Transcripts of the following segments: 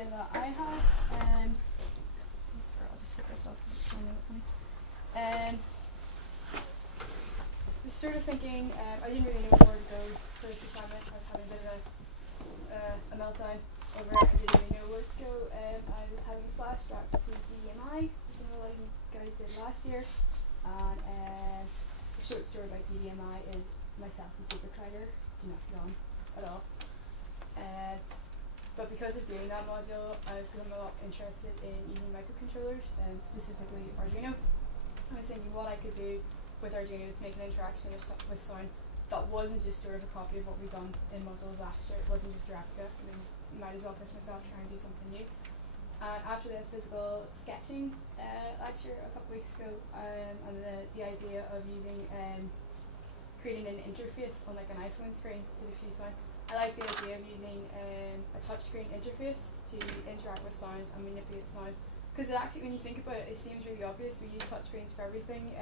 idea that I had, I'll just sit this off and just it for me. Was sort of thinking, I didn't really know where to go for this assignment. I was having a bit of a meltdown over it. I didn't really know where to go. I was having flashbacks to DTMP, which I know a lot of you guys did last year. And the short story about DTMP is myself and Supercrider do not get on at all. But because of doing that module, I've become a lot interested in using microcontrollers, specifically Arduino. I was thinking what I could do with Arduino to make an interaction with sound that wasn't just sort of a copy of what we've done in modules last year. It wasn't just a replica. I mean, might as well push myself, try and do something new. And after the physical sketching lecture a couple weeks ago, and the idea of using creating an interface on like an iPhone screen to diffuse sound, I like the idea of using a touchscreen interface to interact with sound and manipulate sound. Because actually, when you think about it, it seems really obvious. We use touchscreens for everything.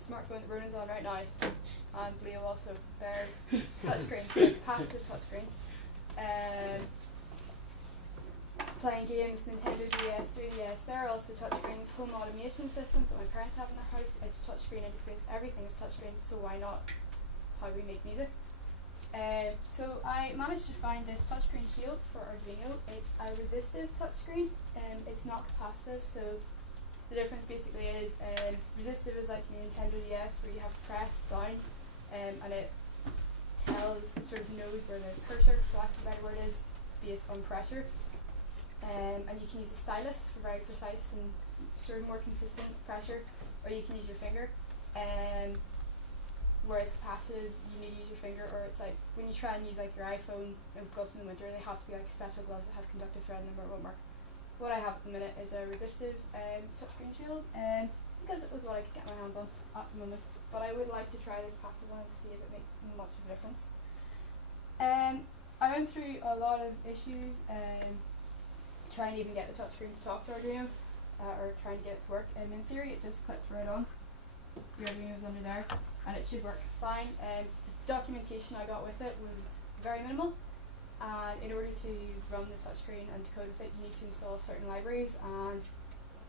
Smartphone that Ronan's on right now, and Leo also, they're touchscreens, passive touchscreens. Playing games, Nintendo DS, 3DS, they're also touchscreens. Home automation systems that my parents have in their house, it's touchscreen interface. Everything is touchscreen, so why not how we make music? So I managed to find this touchscreen shield for Arduino. It's a resistive touchscreen, and it's not capacitive. So the difference basically is resistive is like your Nintendo DS, where you have to press down, and it sort of knows where the cursor, for lack of a better word, is based on pressure. And you can use a stylus for very precise and sort of more consistent pressure, or you can use your finger. Whereas capacitive, you need to use your finger, or it's like when you try and use like your iPhone with gloves in the winter, they have to be like special gloves that have conductive thread in them, or it won't work. What I have at the minute is a resistive touchscreen shield, because it was what I could get my hands on at the moment. But I would like to try the capacitive one to see if it makes much of a difference. I went through a lot of issues trying to even get the touchscreen to talk to Arduino, or trying to get it to work. In theory, it just clipped right on. The Arduino is under there, and it should work fine. The documentation I got with it was very minimal, and in order to run the touchscreen and to code with it, you need to install certain libraries, and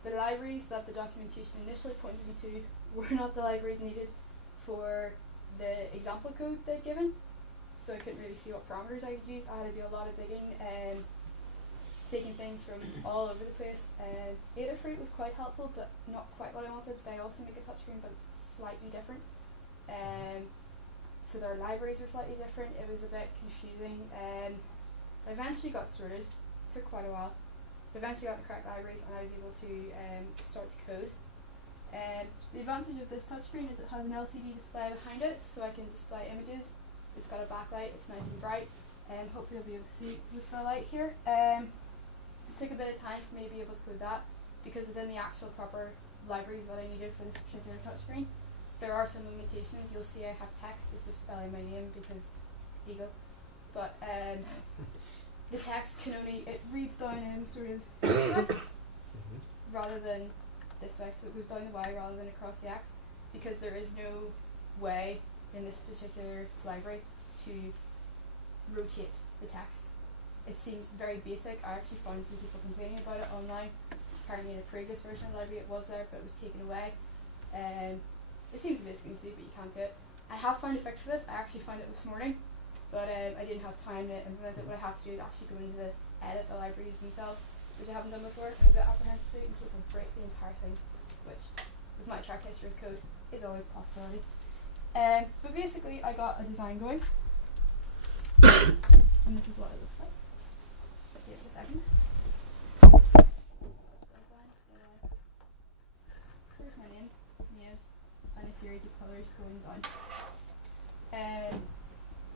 the libraries that the documentation initially pointed me to were not the libraries needed for the example code they'd given, so I couldn't really see what parameters I could use. I had to do a lot of digging, taking things from all over the place. Adafruit was quite helpful, but not quite what I wanted. They also make a touchscreen, but it's slightly different. So their libraries were slightly different. It was a bit confusing. I eventually got sorted. It took quite a while. Eventually got the correct libraries, and I was able to start to code. The advantage of this touchscreen is it has an LCD display behind it, so I can display images. It's got a backlight. It's nice and bright. Hopefully you'll be able to see with the light here. It took a bit of time for me to be able to code that, because within the actual proper libraries that I needed for this particular touchscreen, there are some limitations. You'll see I have text. It's just spelling my name because ego. But the text can only, it reads down in sort of this way rather than this way. So it goes down the Y rather than across the X, because there is no way in this particular library to rotate the text. It seems very basic. I actually found some people complaining about it online. Apparently in a previous version of the library it was there, but it was taken away. It seems a basic thing to do, but you can't do it. I have found a fix for this. I actually found it this morning, but I didn't have time to implement it. What I have to do is actually go into the edit the libraries themselves, which I haven't done before. I'm a bit apprehensive to it in case I break the entire thing, which with my track history with code is always a possibility. But basically I got a design going, and this is what it looks like. Give it a second. Here's my name, Nia, and a series of colours going down.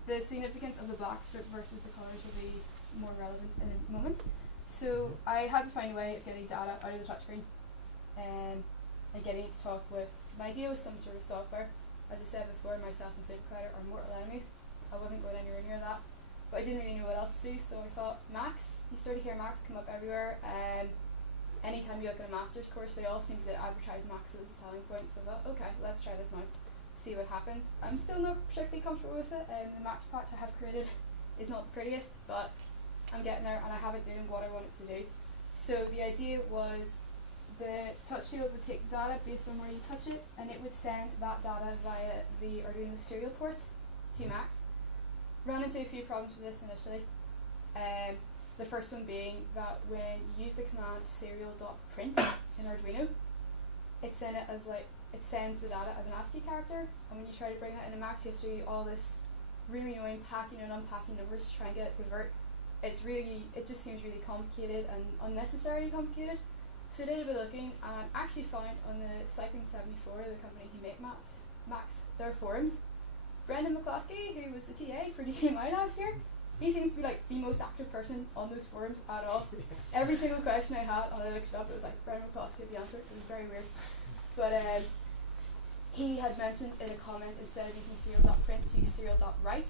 The significance of the black strip versus the colours will be more relevant in a moment. So I had to find a way of getting data out of the touchscreen, and getting it to talk with. My idea was some sort of software. As I said before, myself and Supercrider are mortal enemies. I wasn't going anywhere near that. But I didn't really know what else to do, so I thought Macs. You sort of hear Macs come up everywhere. Anytime you look at a master's course, they all seem to advertise Macs as a selling point. So I thought, okay, let's try this now, see what happens. I'm still not particularly comfortable with it. The Macs patch I have created is not the prettiest, but I'm getting there, and I have it doing what I want it to do. So the idea was the touch shield would take data based on where you touch it, and it would send that data via the Arduino serial port to Max. Ran into a few problems with this initially. The first one being that when you use the command serial.print in Arduino, it sends the data as an ASCII character, and when you try to bring that into Max, you have to do all this really annoying packing and unpacking numbers to try and get it to convert. It just seems really complicated and unnecessarily complicated. So I did a bit of looking and actually found on the Cycling74, the company who make Max, their forums, Brendan McCloskey, who was the TA for DTMP last year, he seems to be like the most active person on those forums at all. Every single question I had, and I looked it up, it was like Brendan McCloskey had the answer. It was very weird. But he had mentioned in a comment, instead of using serial.print, to use serial.write,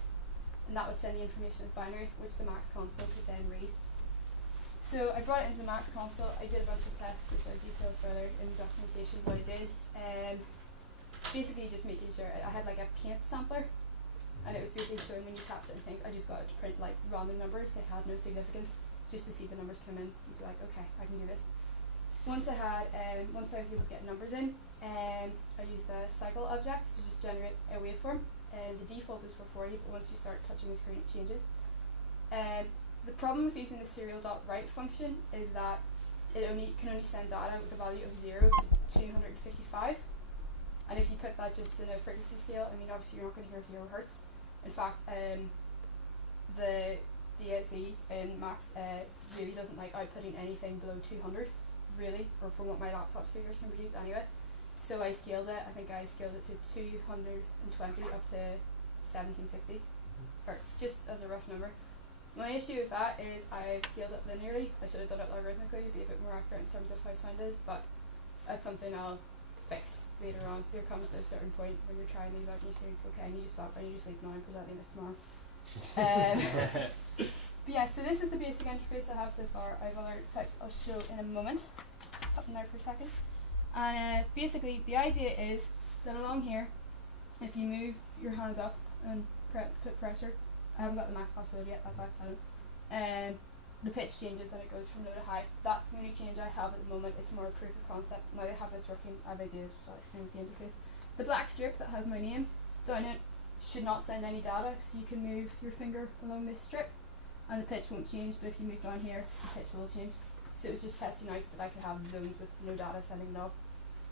and that would send the information as binary, which the Max console could then read. So I brought it into the Max console. I did a bunch of tests, which I detailed further in the documentation what I did. Basically just making sure I had like a paint sampler, and it was basically showing when you tap certain things. I just got it to print like random numbers. They had no significance, just to see the numbers come in and be like, okay, I can do this. Once I was able to get numbers in, I used the cycle object to just generate a waveform. The default is 440, but once you start touching the screen, it changes. The problem with using the serial.write function is that it can only send data with a value of 0 to 255. And if you put that just in a frequency scale, I mean, obviously you're not going to hear 0 hertz. In fact, the DSE in Max really doesn't like outputting anything below 200, really, or from what my laptop figures can produce anyway. So I scaled it. I think I scaled it to 220 up to 1760 hertz, just as a rough number. My issue with that is I've scaled it linearly. I should have done it logarithmically to be a bit more accurate in terms of how sound is, but that's something I'll fix later on. There comes to a certain point when you're trying these out and you think, okay, I need to stop, I need to sleep now, I'm presenting this tomorrow. But yeah, so this is the basic interface I have so far. I have other types I'll show in a moment. Just pop them there for a second. And basically the idea is that along here, if you move your hands up and put pressure, I haven't got the Max patch loaded yet, that's why it's on. The pitch changes and it goes from low to high. That's the only change I have at the moment. It's more a proof of concept. Now they have this working, I have ideas which I'll explain with the interface. The black strip that has my name down it should not send any data, so you can move your finger along this strip and the pitch won't change, but if you move down here, the pitch will change. So it was just testing out that I could have zones with no data sending knob.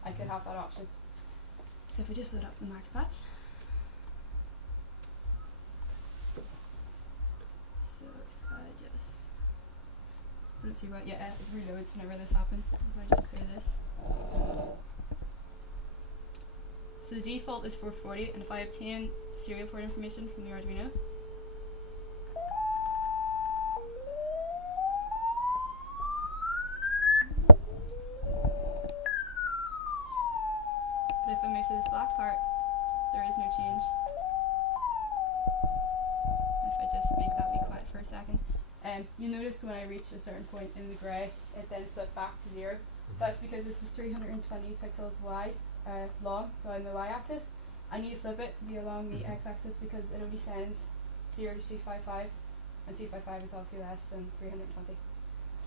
I could have that option. So if we just load up the Max patch. So if I just, let's see what, yeah, it reloads whenever this happens. If I just clear this. So the default is 440, and if I obtain serial port information from the Arduino, but if I move to this black part, there is no change. If I just make that be quiet for a second, you'll notice when I reach a certain point in the grey, it then flipped back to 0. That's because this is 320 pixels wide, long down the y-axis. I need to flip it to be along the x-axis because it only sends 0 to 255, and 255 is obviously less than 320.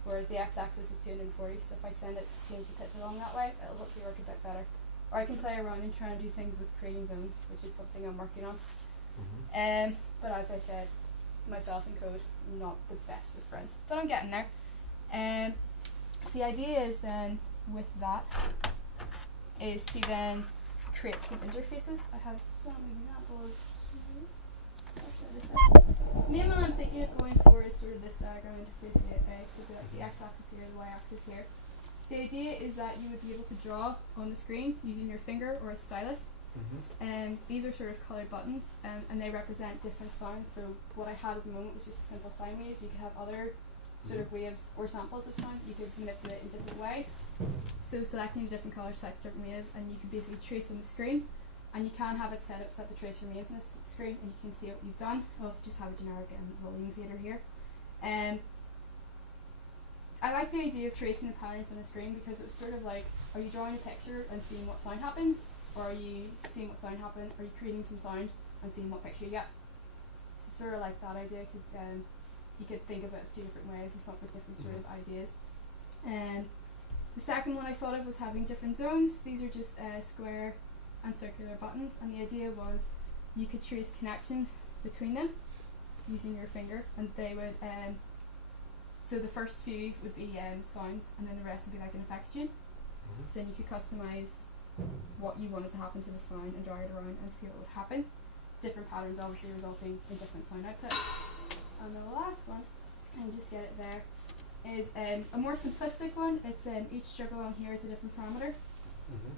Whereas the x-axis is 240, so if I send it to change the pitch along that way, it'll hopefully work a bit better. Or I can play around and try and do things with creating zones, which is something I'm working on. But as I said, myself and code, not the best of friends, but I'm getting there. So the idea is then, with that, is to then create some interfaces. I have some examples here. So I'll show this out. Main one I'm thinking of going for is sort of this diagram interface here. So it'd be like the x-axis here, the y-axis here. The idea is that you would be able to draw on the screen using your finger or a stylus. These are sort of coloured buttons, and they represent different sounds. So what I had at the moment was just a simple sine wave. You could have other sort of waves or samples of sound. You could manipulate in different ways. So selecting a different colour selects a different wave, and you can basically trace on the screen. And you can have it set up so that the trace remains on the screen, and you can see what you've done. I also just have a generic volume fader here. I like the idea of tracing the patterns on the screen because it was sort of like, are you drawing a picture and seeing what sound happens? Or are you seeing what sound happens? Are you creating some sound and seeing what picture you get? So sort of like that idea, because you could think of it 2 different ways and come up with different sort of ideas. The second one I thought of was having different zones. These are just square and circular buttons, and the idea was you could trace connections between them using your finger, and they would so the first few would be sounds, and then the rest would be like an effects tune. So then you could customize what you wanted to happen to the sound and drag it around and see what would happen. Different patterns obviously resulting in different sound output. And the last one, and just get it there, is a more simplistic one. It's each strip along here is a different parameter,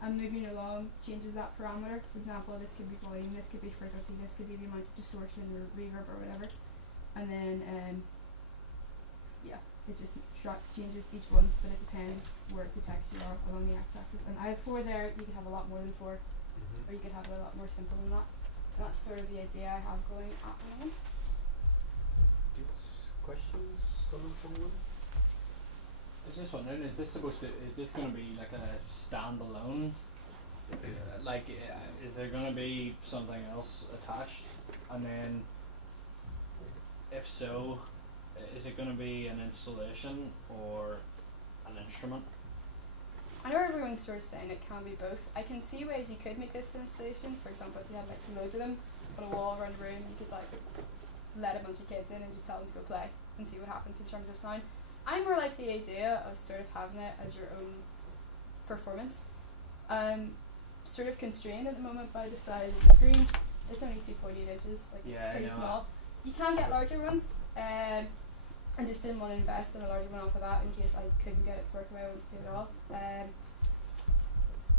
and moving along changes that parameter. For example, this could be volume, this could be frequency, this could be the amount of distortion or reverb or whatever. And then it just changes each one, but it depends where it detects you are along the x-axis. And I have 4 there. You could have a lot more than 4, or you could have it a lot more simple than that. And that's sort of the idea I have going at the moment. Questions, comments, anyone? I was just wondering, is this going to be like a standalone? Is there going to be something else attached? And then, if so, is it going to be an installation or an instrument? I know everyone's sort of saying it can be both. I can see ways you could make this an installation. For example, if you had like loads of them on a wall around the room, you could like let a bunch of kids in and just tell them to go play and see what happens in terms of sound. I more like the idea of sort of having it as your own performance. Sort of constrained at the moment by the size of the screen. It's only 2.8 inches, like it's pretty small. You can get larger ones. I just didn't want to invest in a larger one off of that in case I couldn't get it to work the way I wanted to at all.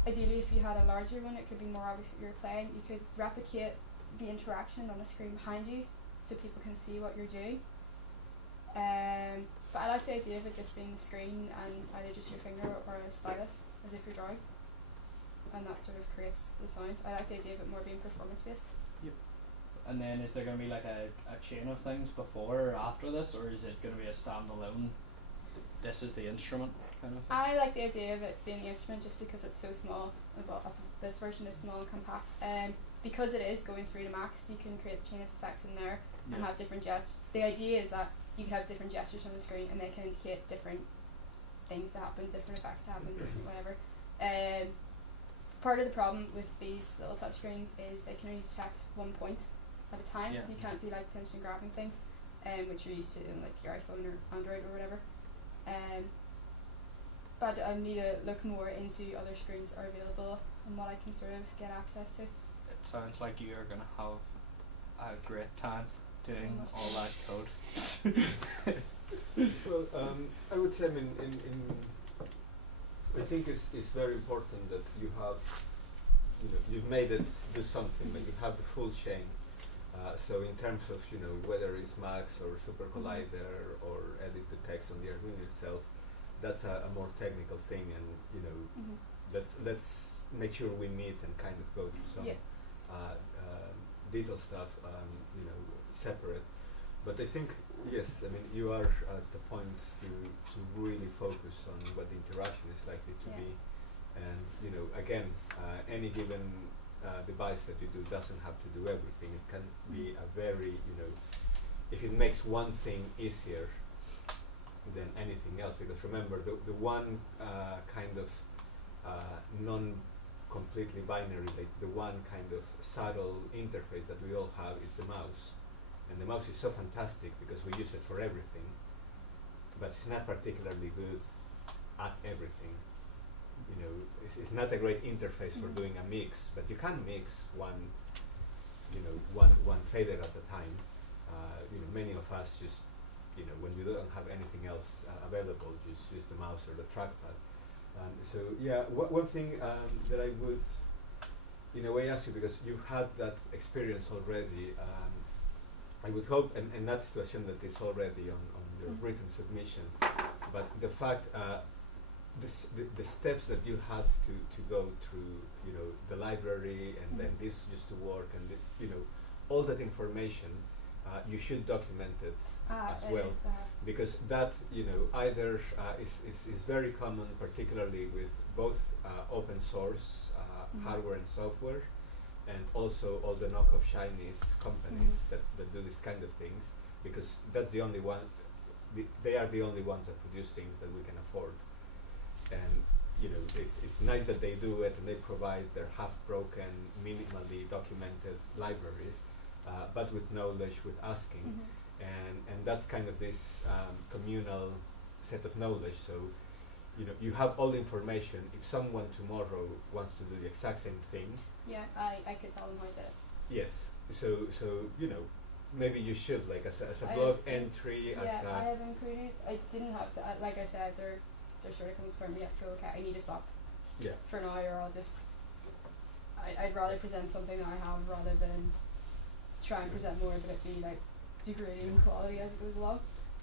Ideally, if you had a larger one, it could be more obvious what you're playing. You could replicate the interaction on a screen behind you so people can see what you're doing. But I like the idea of it just being the screen and either just your finger or a stylus, as if you're drawing. And that sort of creates the sound. I like the idea of it more being performance-based. And then is there going to be like a chain of things before or after this, or is it going to be a standalone, this is the instrument kind of thing? I like the idea of it being the instrument just because it's so small. Well, this version is small and compact. Because it is going through to max, you can create a chain of effects in there and have different gestures. The idea is that you can have different gestures on the screen and they can indicate different things to happen, different effects to happen, different whatever. Part of the problem with these little touchscreens is they can only detect 1 point at a time, so you can't do like pinching and grabbing things, which you're used to in like your iPhone or Android or whatever. But I need to look more into other screens that are available and what I can sort of get access to. It sounds like you are going to have a great time doing all that code. Well, I would say, I think it's very important that you have, you've made it do something, but you have the full chain. So in terms of, whether it's Max or Super Collider or edit the text on the Arduino itself, that's a more technical thing, and let's make sure we meet and kind of go through some detail stuff, separate. But I think, yes, you are at the point to really focus on what the interaction is likely to be, and again, any given device that you do doesn't have to do everything. It can be a very, if it makes one thing easier than anything else, because remember, the one kind of non-completely binary, like the one kind of subtle interface that we all have is the mouse. And the mouse is so fantastic because we use it for everything, but it's not particularly good at everything. It's not a great interface for doing a mix, but you can mix one fader at a time. Many of us just, when we don't have anything else available, just use the mouse or the trackpad. One thing that I would, in a way, ask you, because you've had that experience already, I would hope, and not to assume that it's already on your written submission, but the fact, the steps that you had to go through, the library, and then this used to work, and all that information, you should document it as well, because that either is very common, particularly with both open source hardware and software, and also all the knockoff Chinese companies that do this kind of things. because that's the only one. They are the only ones that produce things that we can afford, and it's nice that they do it and they provide their half-broken, minimally documented libraries, but with knowledge, with asking, and that's kind of this communal set of knowledge. So you have all the information. If someone tomorrow wants to do the exact same thing, I could tell them how to do it. yes. So maybe you should, like, as a blog entry, I have included. I didn't have to. Like I said, there sort of comes from you have to go. Okay, I need to stop. Yeah. For now, or I'll just. I'd rather present something that I have rather than try and present more, but it be like degrading quality as it goes along.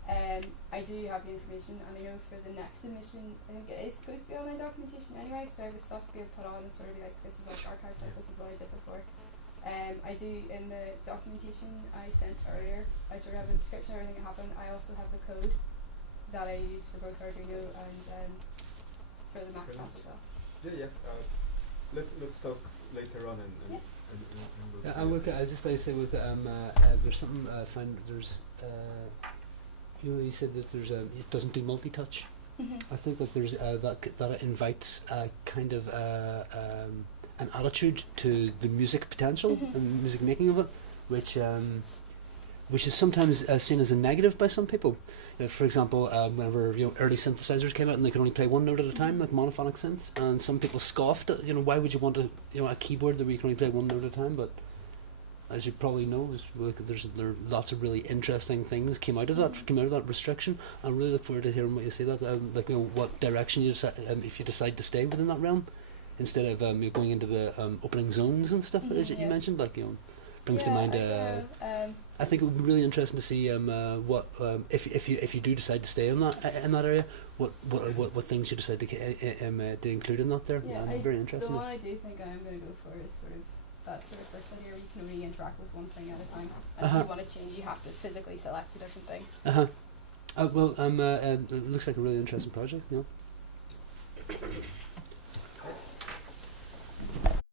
I do have the information, and I know for the next submission, I think it is supposed to be online documentation anyway, so I have the stuff to be able to put on and sort of be like, this is like archive stuff, this is what I did before. I do, in the documentation I sent earlier, I sort of have a description of everything that happened. I also have the code that I use for both Arduino and for the Mac patch as well. Yeah. Let's talk later on and Yeah. we'll I look at. I just like to say, look at. There's something I find. There's. You said that there's it doesn't do multi-touch. I think that there's that it invites a kind of an attitude to the music potential and music making of it, which is sometimes seen as a negative by some people. For example, whenever early synthesizers came out and they could only play one note at a time, like monophonic synths, and some people scoffed at, why would you want a keyboard that we can only play one note at a time? But as you probably know, there are lots of really interesting things came out of that restriction. I really look forward to hearing what you say that, what direction you decide, if you decide to stay within that realm, instead of going into the opening zones and stuff as you mentioned, brings to mind. I think it would be really interesting to see what if you do decide to stay in that area, what things you decide to include in that there. I'm very interested. The one I do think I am going to go for is sort of that sort of first idea where you can only interact with one thing at a time, and if you want to change, you have to physically select a different thing. Well, it looks like a really interesting project.